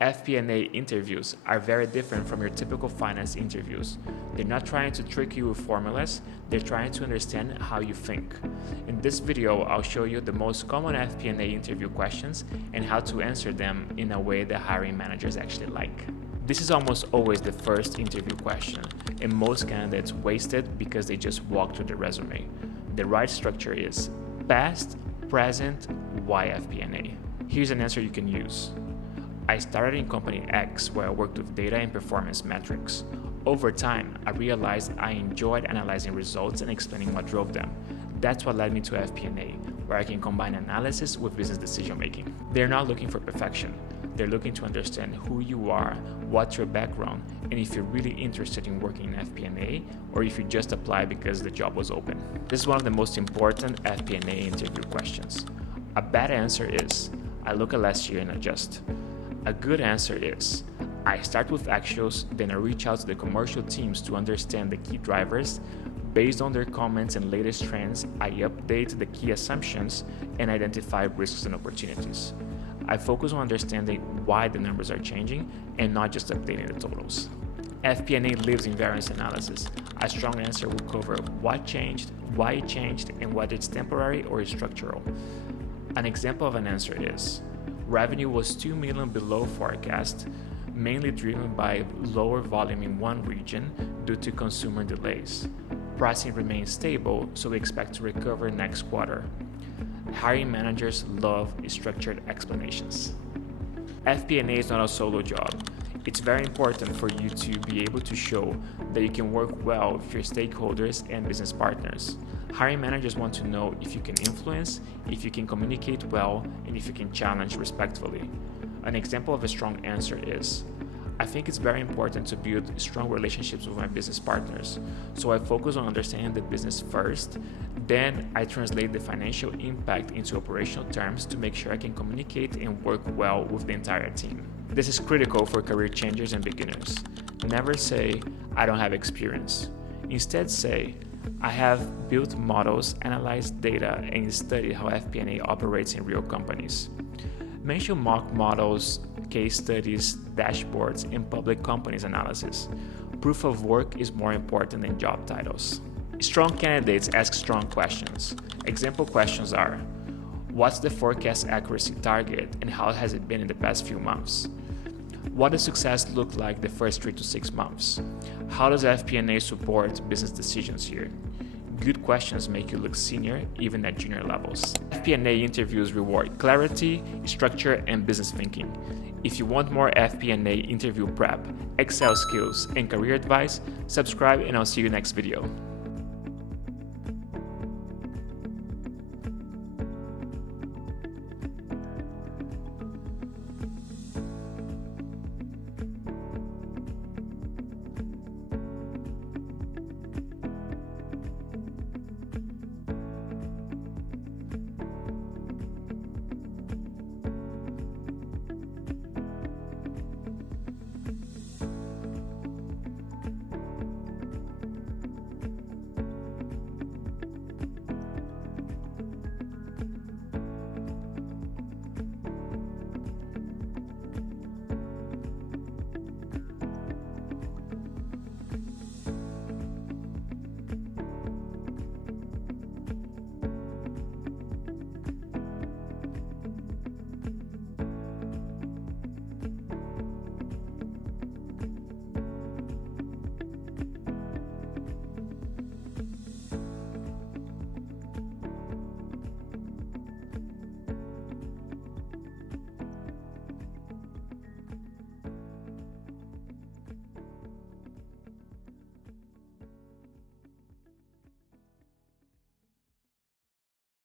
FP&A interviews are very different from your typical finance interviews. They're not trying to trick you with formulas, they're trying to understand how you think. In this video, I'll show you the most common FP&A interview questions and how to answer them in a way that hiring managers actually like. This is almost always the first interview question, and most candidates waste it because they just walk through the resume. The right structure is past, present, why FP&A? Here's an answer you can use. I started in company X where I worked with data and performance metrics. Over time, I realized I enjoyed analyzing results and explaining what drove them. That's what led me to FP&A, where I can combine analysis with business decision making. They're not looking for perfection. They're looking to understand who you are, what's your background, and if you're really interested in working in FP&A or if you just apply because the job was open. This is one of the most important FP&A interview questions. A bad answer is, I look at last year and adjust. A good answer is, I start with actuals, then I reach out to the commercial teams to understand the key drivers. Based on their comments and latest trends, I update the key assumptions and identify risks and opportunities. I focus on understanding why the numbers are changing and not just updating the totals. FP&A lives in variance analysis. A strong answer will cover what changed, why it changed, and whether it's temporary or structural. An example of an answer is, revenue was $2 million below forecast, mainly driven by lower volume in one region due to consumer delays. Pricing remains stable, so we expect to recover next quarter. Hiring managers love structured explanations. FP&A is not a solo job. It's very important for you to be able to show that you can work well with your stakeholders and business partners. Hiring managers want to know if you can influence, if you can communicate well, and if you can challenge respectfully. An example of a strong answer is, I think it's very important to build strong relationships with my business partners. So I focus on understanding the business first, then I translate the financial impact into operational terms to make sure I can communicate and work well with the entire team. This is critical for career changers and beginners. Never say, I don't have experience. Instead say, I have built models, analyzed data, and studied how FP&A operates in real companies. Mention mock models, case studies, dashboards, and public companies analysis. Proof of work is more important than job titles. Strong candidates ask strong questions. Example questions are, what's the forecast accuracy target and how has it been in the past few months? What does success look like the first 3 to 6 months? How does FP&A support business decisions here? Good questions make you look senior even at junior levels. FP&A interviews reward clarity, structure, and business thinking. If you want more FP&A interview prep, Excel skills, and career advice, subscribe and I'll see you next video.